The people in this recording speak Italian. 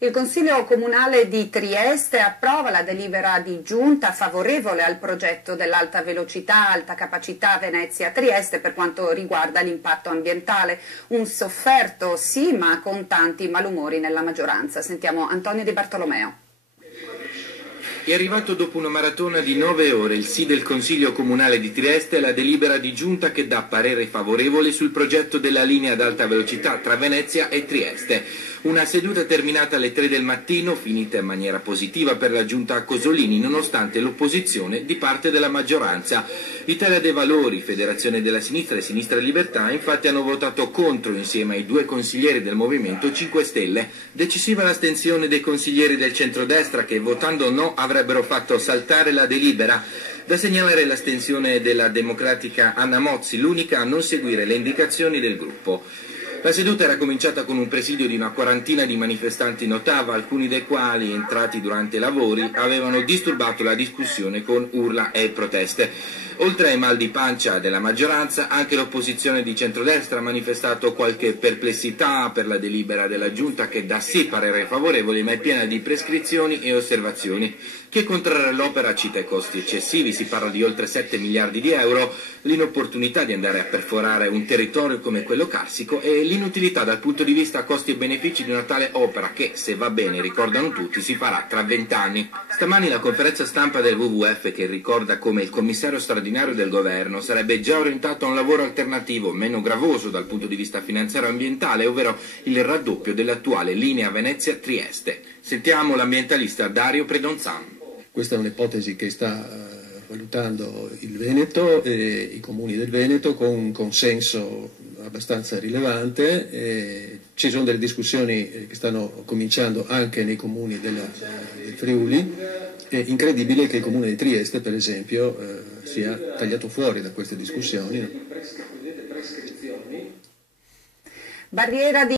Il Consiglio Comunale di Trieste approva la delibera di giunta favorevole al progetto dell'alta velocità, alta capacità Venezia-Trieste per quanto riguarda l'impatto ambientale. Un sofferto sì, ma con tanti malumori nella maggioranza. Sentiamo Antonio Di Bartolomeo. È arrivato dopo una maratona di 9 ore il sì del Consiglio Comunale di Trieste alla delibera di giunta che dà parere favorevole sul progetto della linea ad alta velocità tra Venezia e Trieste. Una seduta terminata alle 3 del mattino, finita in maniera positiva per la giunta Cosolini, nonostante l'opposizione di parte della maggioranza. Italia dei Valori, Federazione della Sinistra e Sinistra Libertà infatti hanno votato contro insieme ai due consiglieri del Movimento 5 Stelle. Decisiva l'astensione dei consiglieri del centrodestra che, votando no, avrebbero fatto saltare la delibera. Da segnalare l'astensione della democratica Anna Mozzi, l'unica a non seguire le indicazioni del gruppo. La seduta era cominciata con un presidio di una quarantina di manifestanti in Ottava, alcuni dei quali, entrati durante i lavori, avevano disturbato la discussione con urla e proteste. Oltre ai mal di pancia della maggioranza, anche l'opposizione di centrodestra ha manifestato qualche perplessità per la delibera della Giunta che dà sì parere favorevole ma è piena di prescrizioni e osservazioni. Chi è contrario all'opera cita i costi eccessivi, si parla di oltre 7 miliardi di euro, l'inopportunità di andare a perforare un territorio come quello carsico e l'inutilità dal punto di vista costi e benefici di una tale opera che, se va bene, ricordano tutti, si farà tra 20 anni. Stamani la conferenza stampa del WWF che ricorda come il commissario straordinario del governo sarebbe già orientato a un lavoro alternativo, meno gravoso dal punto di vista finanziario e ambientale, ovvero il raddoppio dell'attuale linea Venezia-Trieste. Sentiamo l'ambientalista Dario Predonzan. Questa è un'ipotesi che sta valutando il Veneto e i comuni del Veneto con un consenso abbastanza rilevante. Ci sono delle discussioni che stanno cominciando anche nei comuni del Friuli. È incredibile che il comune di Trieste, per esempio, sia tagliato fuori da queste discussioni. Barriera di